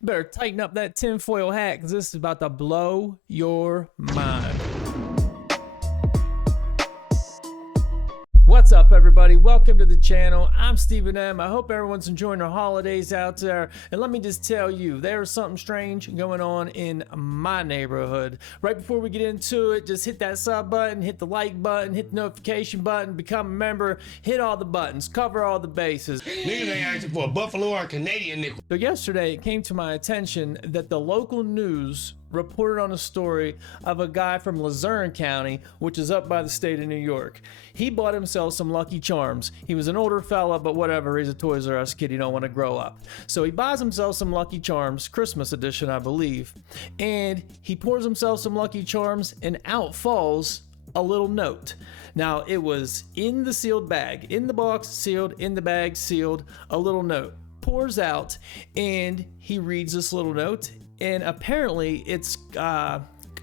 You better tighten up that tinfoil hat because this is about to blow your mind. What's up, everybody? Welcome to the channel. I'm Stephen M. I hope everyone's enjoying their holidays out there. And let me just tell you, there's something strange going on in my neighborhood. Right before we get into it, just hit that sub button, hit the like button, hit the notification button, become a member, hit all the buttons, cover all the bases. Niggas ain't asking for a Buffalo or a Canadian nickel. So yesterday, it came to my attention that the local news reported on a story of a guy from Luzerne County, which is up by the state of New York. He bought himself some Lucky Charms. He was an older fella, but whatever, he's a Toys R Us kid, he don't want to grow up. So he buys himself some Lucky Charms, Christmas edition, I believe, and he pours himself some Lucky Charms, and out falls a little note. Now, it was in the sealed bag, in the box, sealed, in the bag, sealed, a little note. Pours out, and he reads this little note, and apparently it's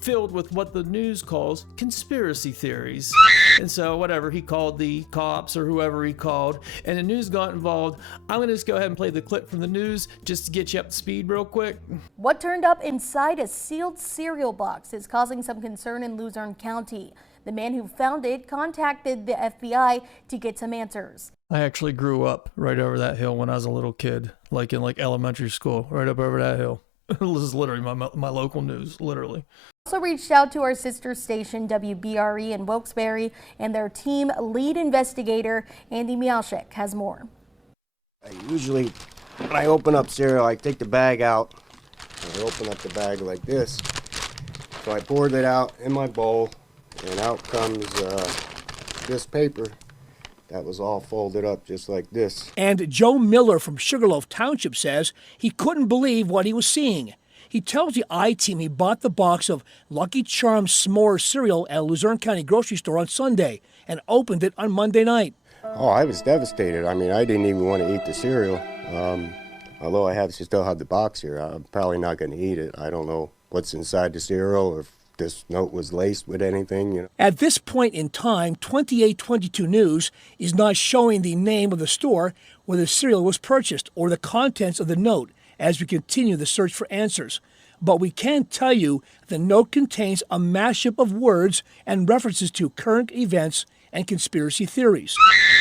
filled with what the news calls conspiracy theories. And so whatever, he called the cops or whoever he called, and the news got involved. I'm gonna just go ahead and play the clip from the news just to get you up to speed real quick. What turned up inside a sealed cereal box is causing some concern in Luzerne County. The man who found it contacted the FBI to get some answers. I actually grew up right over that hill when I was a little kid, like in elementary school, right up over that hill. This is literally my local news, literally. Also reached out to our sister station WBRE in Wilkes-Barre, and their team lead investigator Andy Mialshik has more. Usually when I open up cereal, I take the bag out. I open up the bag like this. So I poured it out in my bowl, and out comes this paper that was all folded up just like this. And Joe Miller from Sugarloaf Township says he couldn't believe what he was seeing. He tells the I-Team he bought the box of Lucky Charms s'more cereal at a Luzerne County grocery store on Sunday and opened it on Monday night. Oh, I was devastated. I mean, I didn't even want to eat the cereal. Although I still have the box here, I'm probably not going to eat it. I don't know what's inside the cereal or if this note was laced with anything, you know. At this point in time, 2822 News is not showing the name of the store where the cereal was purchased or the contents of the note as we continue the search for answers. But we can tell you the note contains a mashup of words and references to current events and conspiracy theories.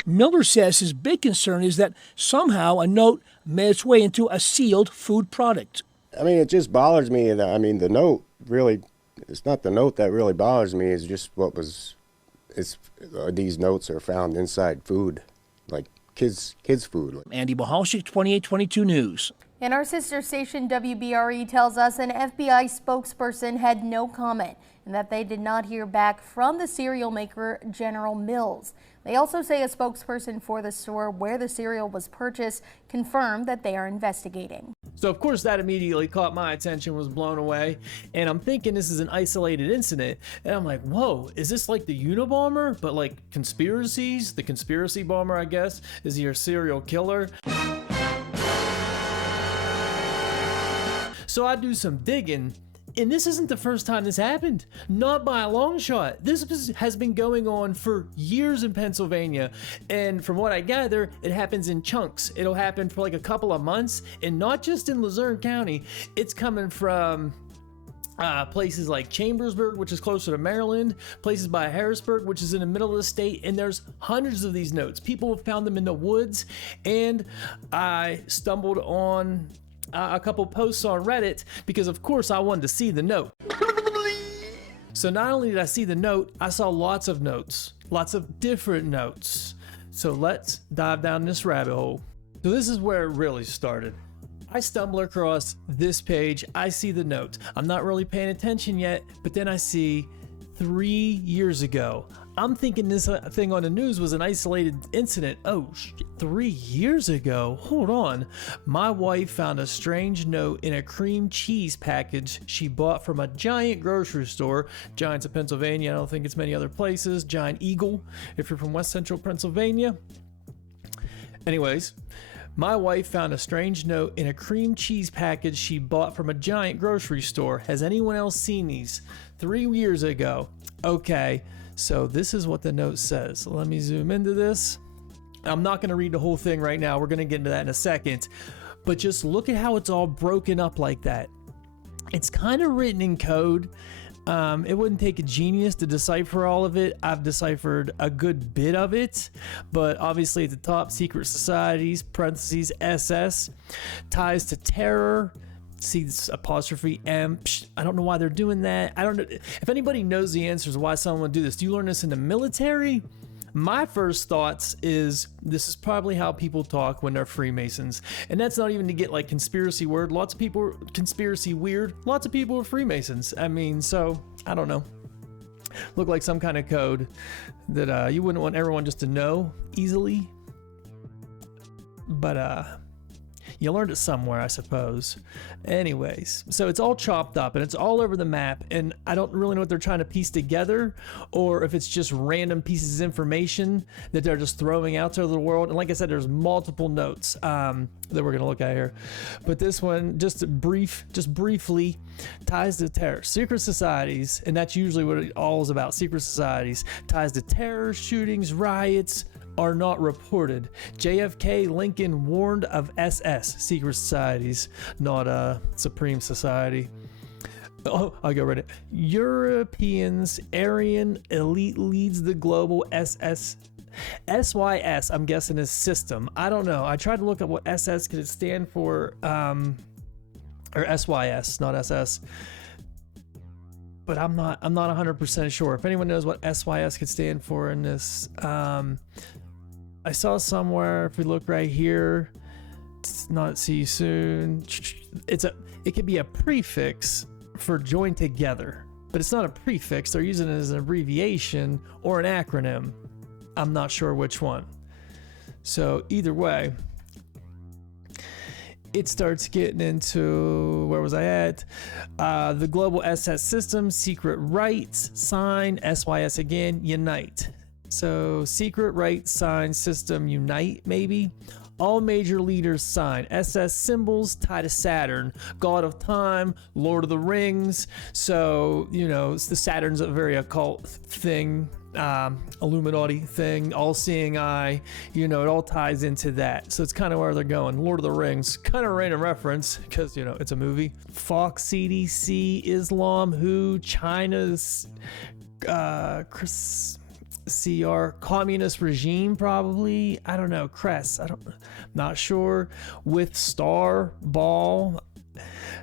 Miller says his big concern is that somehow a note made its way into a sealed food product. I mean, it just bothers me. The note really, it's not the note that really bothers me. It's just these notes are found inside food, like kids' food. Andy Mialshik, 2822 News. And our sister station WBRE tells us an FBI spokesperson had no comment and that they did not hear back from the cereal maker General Mills. They also say a spokesperson for the store where the cereal was purchased confirmed that they are investigating. So of course that immediately caught my attention, was blown away, and I'm thinking this is an isolated incident, and I'm like, whoa, is this like the Unabomber, but like conspiracies? The conspiracy bomber, I guess. Is he a serial killer? So I do some digging, and this isn't the first time this happened. Not by a long shot. This has been going on for years in Pennsylvania, and from what I gather, it happens in chunks. It'll happen for like a couple of months, and not just in Luzerne County. It's coming from places like Chambersburg, which is closer to Maryland, places by Harrisburg, which is in the middle of the state, and there's hundreds of these notes. People have found them in the woods, and I stumbled on a couple posts on Reddit because of course I wanted to see the note. So not only did I see the note, I saw lots of notes, lots of different notes. So let's dive down this rabbit hole. So this is where it really started. I stumble across this page, I see the note. I'm not really paying attention yet, but then I see 3 years ago. I'm thinking this thing on the news was an isolated incident. Oh, 3 years ago? Hold on. My wife found a strange note in a cream cheese package she bought from a giant grocery store. Giant's of Pennsylvania. I don't think it's many other places. Giant Eagle, if you're from West Central Pennsylvania. Anyways, my wife found a strange note in a cream cheese package she bought from a giant grocery store. Has anyone else seen these? 3 years ago. Okay. So this is what the note says. Let me zoom into this. I'm not going to read the whole thing right now. We're going to get into that in a second. but just look at how it's all broken up like that. It's kind of written in code. It wouldn't take a genius to decipher all of it. I've deciphered a good bit of it, but obviously at the top, secret societies, parentheses, SS, ties to terror. See this apostrophe M. I don't know why they're doing that. I don't know if anybody knows the answers why someone would do this. Do you learn this in the military? My first thoughts is this is probably how people talk when they're Freemasons. And that's not even to get like conspiracy word. Lots of people are conspiracy weird. Lots of people are Freemasons. I mean, so I don't know. Look like some kind of code that you wouldn't want everyone just to know easily. But you learned it somewhere, I suppose. Anyways, so it's all chopped up and it's all over the map, and I don't really know what they're trying to piece together, or if it's just random pieces of information that they're just throwing out to the world. And like I said, there's multiple notes that we're gonna look at here, but this one, just briefly, ties to terror, secret societies, and that's usually what it all is about. Secret societies, ties to terror, shootings, riots, are not reported. JFK Lincoln warned of SS, secret societies, not a supreme society. Oh, I'll go right in. Europeans, Aryan elite leads the global SYS, I'm guessing is system. I don't know. I tried to look up what SS could stand for, or SYS, not SS. But I'm not 100% sure. If anyone knows what SYS could stand for in this, I saw somewhere, if we look right here, it's not see you soon. It could be a prefix for join together, but it's not a prefix. They're using it as an abbreviation or an acronym. I'm not sure which one. So either way, it starts getting into, where was I at? The global SS system, secret rights, sign, SYS again, unite. So secret rights, sign, system, unite, maybe. All major leaders sign. SS symbols tie to Saturn, god of time, Lord of the Rings. So, you know, the Saturn's a very occult thing, Illuminati thing, all-seeing eye. You know, it all ties into that. So it's kind of where they're going. Lord of the Rings, kind of random reference because, you know, it's a movie. Fox, CDC, Islam, WHO, China's, CR, communist regime, probably. I don't know. Crest. Not sure. With star, ball.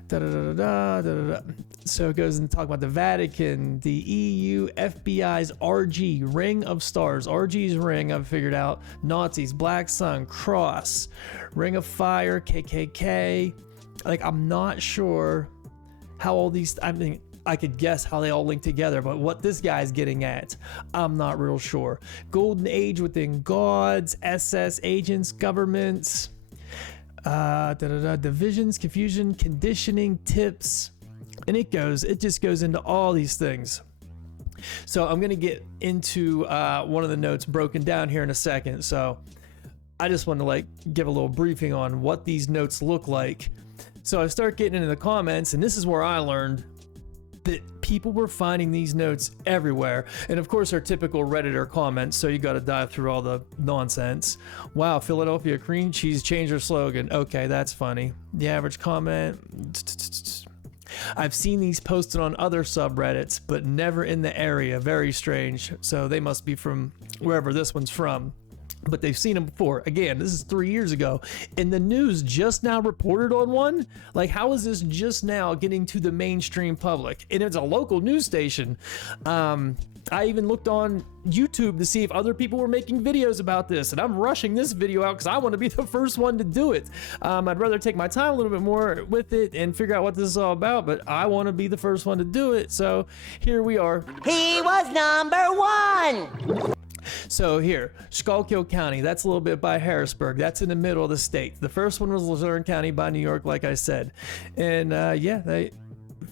So it goes into talk about the Vatican, the EU, FBI's RG, Ring of Stars. RG's ring, I've figured out. Nazis, Black Sun, Cross, Ring of Fire, KKK. Like, I'm not sure how all these, I mean, I could guess how they all link together, but what this guy's getting at, I'm not real sure. Golden Age within gods, SS agents, governments, divisions, confusion, conditioning, tips, and it just goes into all these things. So I'm going to get into one of the notes broken down here in a second. So I just want to like give a little briefing on what these notes look like. So I start getting into the comments, and this is where I learned that people were finding these notes everywhere. And of course, our typical Redditor comments, so you got to dive through all the nonsense. Wow, Philadelphia cream cheese changed their slogan. Okay, that's funny. The average comment. I've seen these posted on other subreddits, but never in the area. Very strange. So they must be from wherever this one's from. But they've seen them before. Again, this is 3 years ago, and the news just now reported on one. Like, how is this just now getting to the mainstream public? And it's a local news station. I even looked on YouTube to see if other people were making videos about this, and I'm rushing this video out because I want to be the first one to do it. I'd rather take my time a little bit more with it and figure out what this is all about, but I want to be the first one to do it. So here we are. He was number one. So here, Schuylkill County, that's a little bit by Harrisburg. That's in the middle of the state. The first one was Luzerne County by New York, like I said. And yeah, they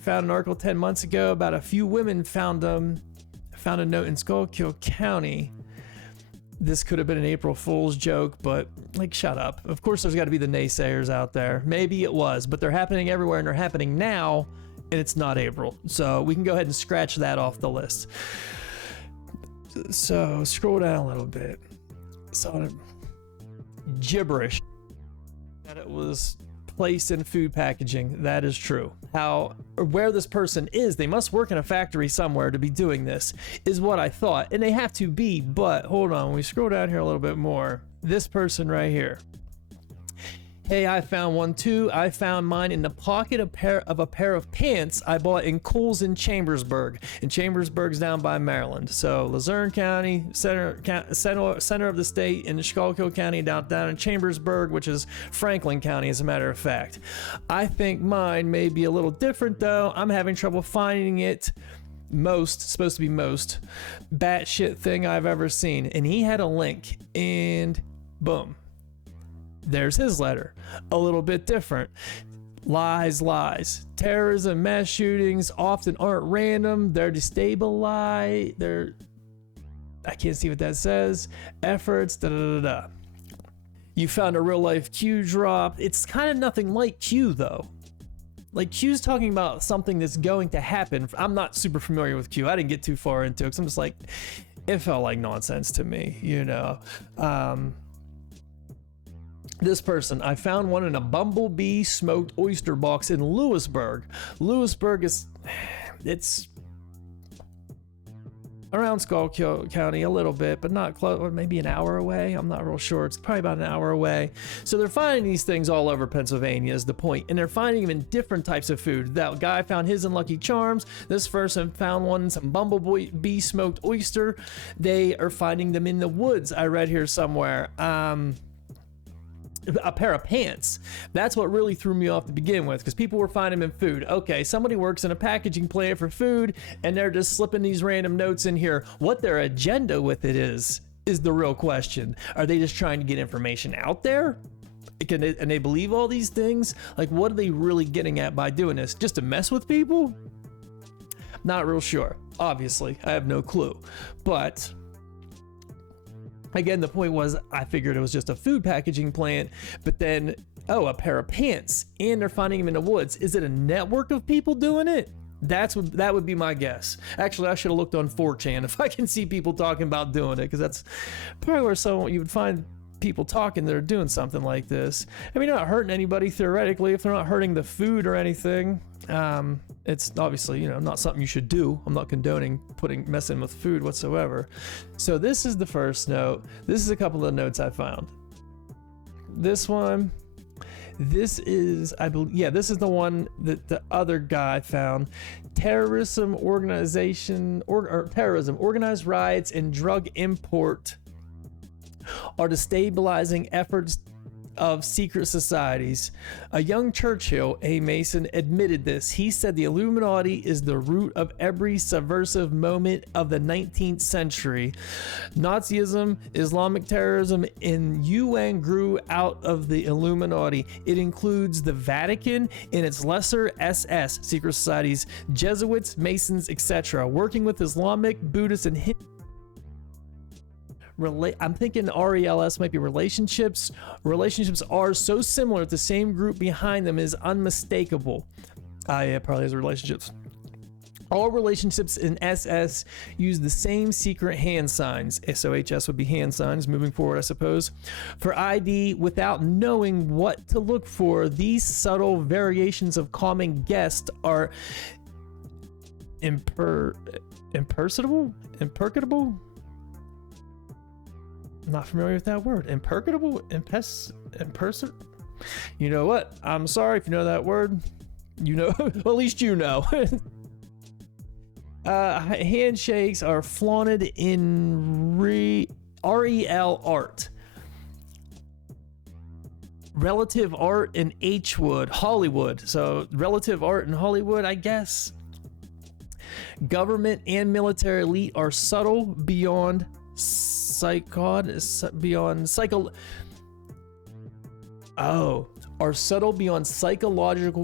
found an article 10 months ago about a few women found a note in Schuylkill County. This could have been an April Fool's joke, but like, shut up. Of course, there's got to be the naysayers out there. Maybe it was, but they're happening everywhere, and they're happening now, and it's not April. So we can go ahead and scratch that off the list. So scroll down a little bit. Saw gibberish that it was placed in food packaging. That is true. Where this person is, they must work in a factory somewhere to be doing this, is what I thought. And they have to be, but hold on, we scroll down here a little bit more. This person right here. Hey, I found one too. I found mine in the pocket of a pair of pants I bought in Kohl's in Chambersburg. And Chambersburg's down by Maryland. So Luzerne County, center of the state, in Schuylkill County, down in Chambersburg, which is Franklin County, as a matter of fact. I think mine may be a little different though. I'm having trouble finding it. Supposed to be most batshit thing I've ever seen. And he had a link, and boom. There's his letter. A little bit different. Lies. Terrorism, mass shootings often aren't random. They're destabilized. I can't see what that says. Efforts, You found a real life Q drop. It's kind of nothing like Q though. Like Q's talking about something that's going to happen. I'm not super familiar with Q. I didn't get too far into it because I'm just like, it felt like nonsense to me, you know. This person, I found one in a bumblebee smoked oyster box in Lewisburg. Lewisburg it's around Schuylkill County a little bit, but not close, or maybe an hour away. I'm not real sure. It's probably about an hour away. So they're finding these things all over Pennsylvania is the point. And they're finding them in different types of food. That guy found his in Lucky Charms. This person found one in some bumblebee smoked oyster. They are finding them in the woods. I read here somewhere. A pair of pants. That's what really threw me off to begin with, because people were finding them in food. Okay, somebody works in a packaging plant for food, and they're just slipping these random notes in here. What their agenda with it is the real question. Are they just trying to get information out there? And they believe all these things? Like, what are they really getting at by doing this? Just to mess with people? Not real sure. Obviously, I have no clue. But again, the point was, I figured it was just a food packaging plant, but then, a pair of pants, and they're finding them in the woods. Is it a network of people doing it? That would be my guess. Actually, I should have looked on 4chan if I can see people talking about doing it, because that's probably where you would find people talking that are doing something like this. I mean, they're not hurting anybody theoretically if they're not hurting the food or anything. It's obviously, not something you should do. I'm not condoning messing with food whatsoever. So this is the first note. This is a couple of notes I found. This one, this is the one that the other guy found. Terrorism, organized riots, and drug import are destabilizing efforts of secret societies. A young Churchill, a Mason, admitted this. He said the Illuminati is the root of every subversive moment of the 19th century. Nazism, Islamic terrorism, and UN grew out of the Illuminati. It includes the Vatican and its lesser SS secret societies, Jesuits, Masons, etc., working with Islamic, Buddhist, and Hindu. I'm thinking RELS might be relationships. Relationships are so similar that the same group behind them is unmistakable. Yeah, probably has relationships. All relationships in SS use the same secret hand signs. SOHS would be hand signs moving forward, I suppose. For ID, without knowing what to look for, these subtle variations of common guests are imperceptible? Not familiar with that word. Imperceptible? You know what? I'm sorry if you know that word. Well, at least you know. Handshakes are flaunted in REL art. Relative art in Hollywood. So relative art in Hollywood, I guess. Government and military elite are subtle beyond psychological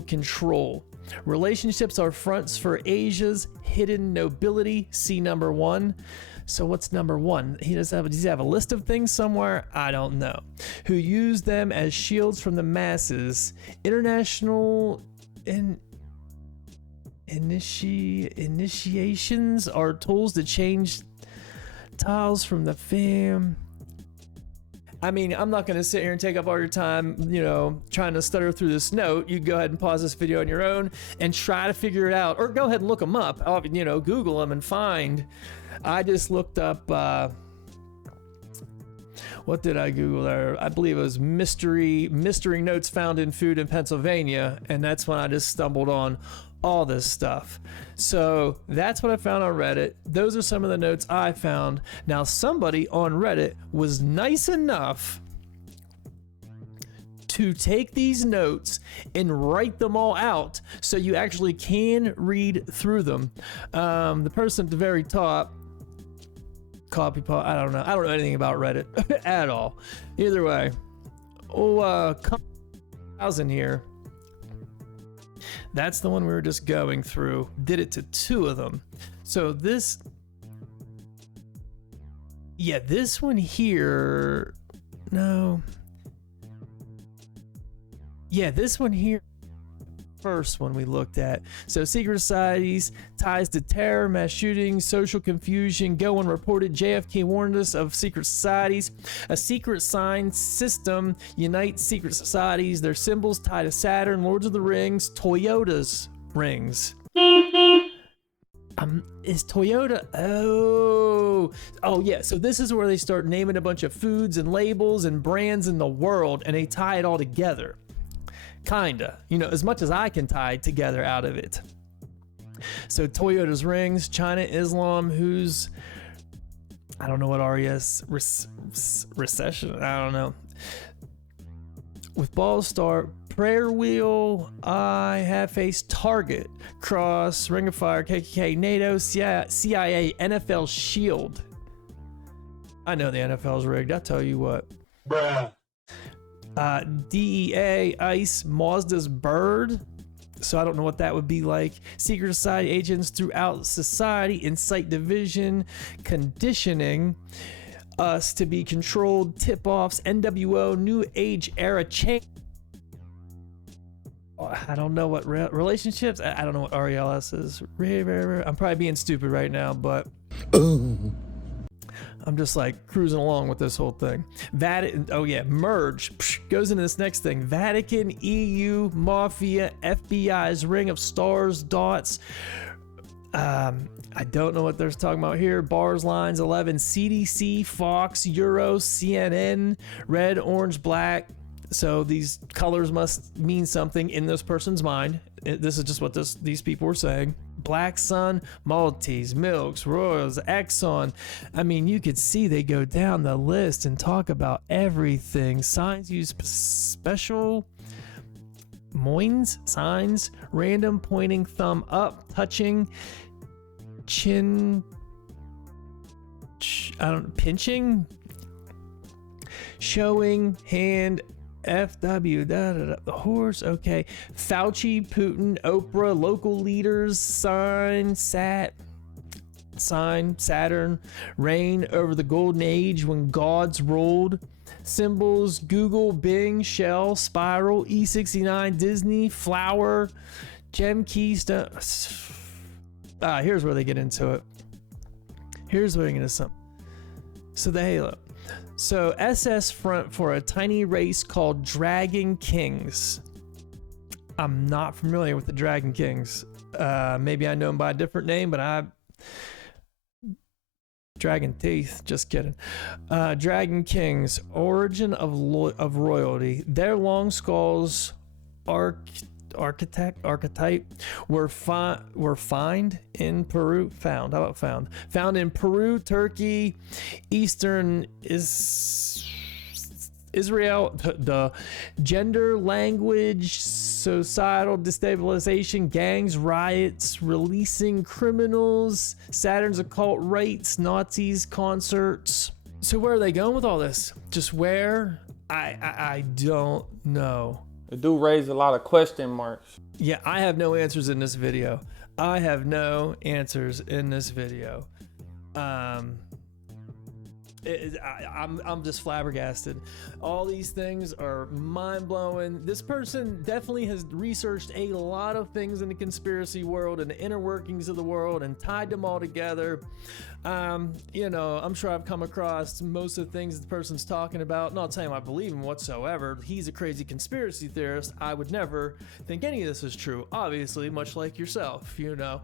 control. Relationships are fronts for Asia's hidden nobility. See number 1. So what's number 1? Does he have a list of things somewhere? I don't know. Who use them as shields from the masses. International initiations are tools to change tiles from the fam. I mean, I'm not going to sit here and take up all your time, you know, trying to stutter through this note. You go ahead and pause this video on your own and try to figure it out, or go ahead and look them up, you know, Google them and find. I just looked up, what did I Google there? I believe it was mystery notes found in food in Pennsylvania, and that's when I just stumbled on all this stuff. So that's what I found on Reddit. Those are some of the notes I found. Now, somebody on Reddit was nice enough to take these notes and write them all out so you actually can read through them. The person at the very top, copy paste, I don't know anything about Reddit at all. Either way, thousand here. That's the one we were just going through. Did it to 2 of them. So this one here, no. Yeah, this one here, first one we looked at. So secret societies, ties to terror, mass shootings, social confusion. Go unreported. JFK warned us of secret societies. A secret sign system unites secret societies. Their symbols tie to Saturn, Lords of the Rings, Toyota's rings. Is Toyota? Oh yeah. So this is where they start naming a bunch of foods and labels and brands in the world, and they tie it all together. Kinda, you know, as much as I can tie together out of it. So Toyota's rings, China, Islam, who's, I don't know what RES, recession, I don't know. With ball star, prayer wheel, I have face, Target, cross, Ring of Fire, KKK, NATO, CIA, NFL shield. I know the NFL's rigged, I'll tell you what. Bruh. DEA, ICE, Mazda's bird. So I don't know what that would be like. Secret society agents throughout society, incite division, conditioning us to be controlled, tip-offs, NWO, new age era change. I don't know what relationships. I don't know what RELS is. I'm probably being stupid right now, but I'm just like cruising along with this whole thing. Merge goes into this next thing. Vatican, EU, Mafia, FBI's Ring of Stars, Dots. I don't know what they're talking about here. Bars, lines, 11, CDC, Fox, Euro, CNN, red, orange, black. So these colors must mean something in this person's mind. This is just what these people were saying. Black Sun, Maltese, Milks, Royals, Exxon. I mean, you could see they go down the list and talk about everything. Signs use special moins, signs, random pointing thumb up, touching, chin, pinching, showing, hand, FW, the horse, okay. Fauci, Putin, Oprah, local leaders, sign, Saturn, reign over the golden age when gods ruled. Symbols, Google, Bing, Shell, Spiral, E69, Disney, Flower, Gem Keystone. Here's where they get into it. Here's where they get into something. So the Halo. So SS front for a tiny race called Dragon Kings. I'm not familiar with the Dragon Kings. Maybe I know them by a different name, but Dragon Teeth, just kidding. Dragon Kings, origin of royalty. Their long skulls archetype were found in Peru. Found in Peru, Turkey, Eastern Israel. The gender, language, societal destabilization, gangs, riots, releasing criminals, Saturn's occult rites, Nazis, concerts. So where are they going with all this? Just where? I don't know. It do raise a lot of question marks. Yeah, I have no answers in this video. I'm just flabbergasted. All these things are mind-blowing. This person definitely has researched a lot of things in the conspiracy world and the inner workings of the world and tied them all together. You know, I'm sure I've come across most of the things the person's talking about. Not saying I believe him whatsoever. He's a crazy conspiracy theorist. I would never think any of this is true, obviously, much like yourself, you know.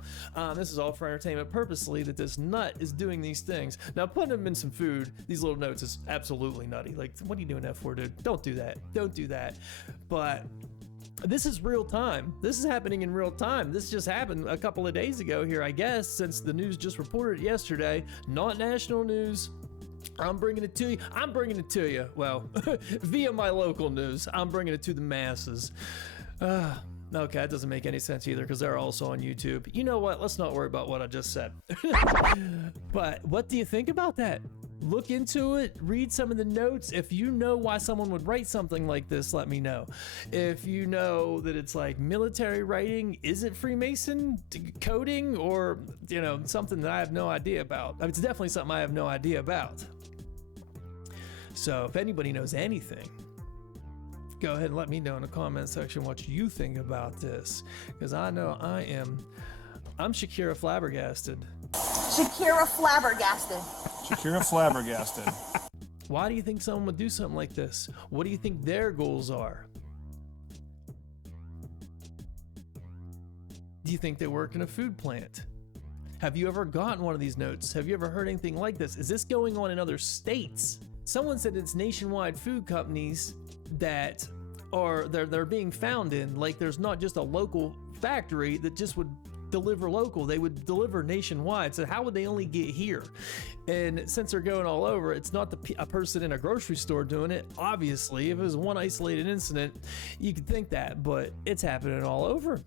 This is all for entertainment purposely that this nut is doing these things. Now, putting him in some food, these little notes, is absolutely nutty. Like, what are you doing that for, dude? Don't do that. Don't do that. But this is real time. This is happening in real time. This just happened a couple of days ago here, I guess, since the news just reported it yesterday. Not national news. I'm bringing it to you. I'm bringing it to you. Well, via my local news. I'm bringing it to the masses. Okay, that doesn't make any sense either because they're also on YouTube. You know what? Let's not worry about what I just said. But what do you think about that? Look into it, read some of the notes. If you know why someone would write something like this, let me know. If you know that it's like military writing, is it Freemason coding, or, you know, something that I have no idea about? I mean, it's definitely something I have no idea about. So if anybody knows anything, go ahead and let me know in the comment section what you think about this, because I know I'm Shakira flabbergasted. Shakira flabbergasted. Shakira flabbergasted. Why do you think someone would do something like this? What do you think their goals are? Do you think they work in a food plant? Have you ever gotten one of these notes? Have you ever heard anything like this? Is this going on in other states? Someone said it's nationwide food companies that they're being found in. Like, there's not just a local factory that just would deliver local, they would deliver nationwide. So how would they only get here? And since they're going all over, it's not a person in a grocery store doing it. Obviously, if it was one isolated incident, you could think that, but it's happening all over.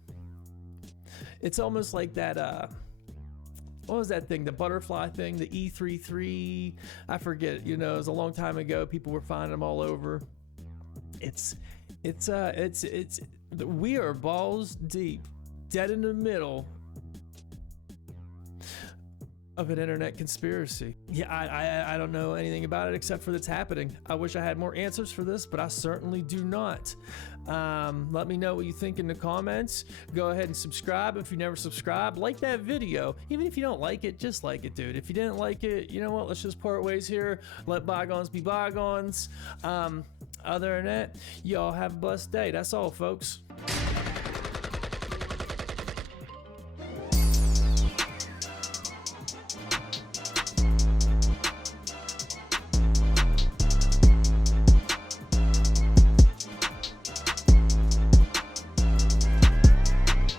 It's almost like that, what was that thing? The butterfly thing, the E33, I forget, you know, it was a long time ago. People were finding them all over. We are balls deep, dead in the middle of an internet conspiracy. Yeah, I don't know anything about it except for that's happening. I wish I had more answers for this, but I certainly do not. Let me know what you think in the comments. Go ahead and subscribe if you never subscribed. Like that video. Even if you don't like it, just like it, dude. If you didn't like it, you know what? Let's just part ways here. Let bygones be bygones. Other than that, y'all have a blessed day. That's all, folks.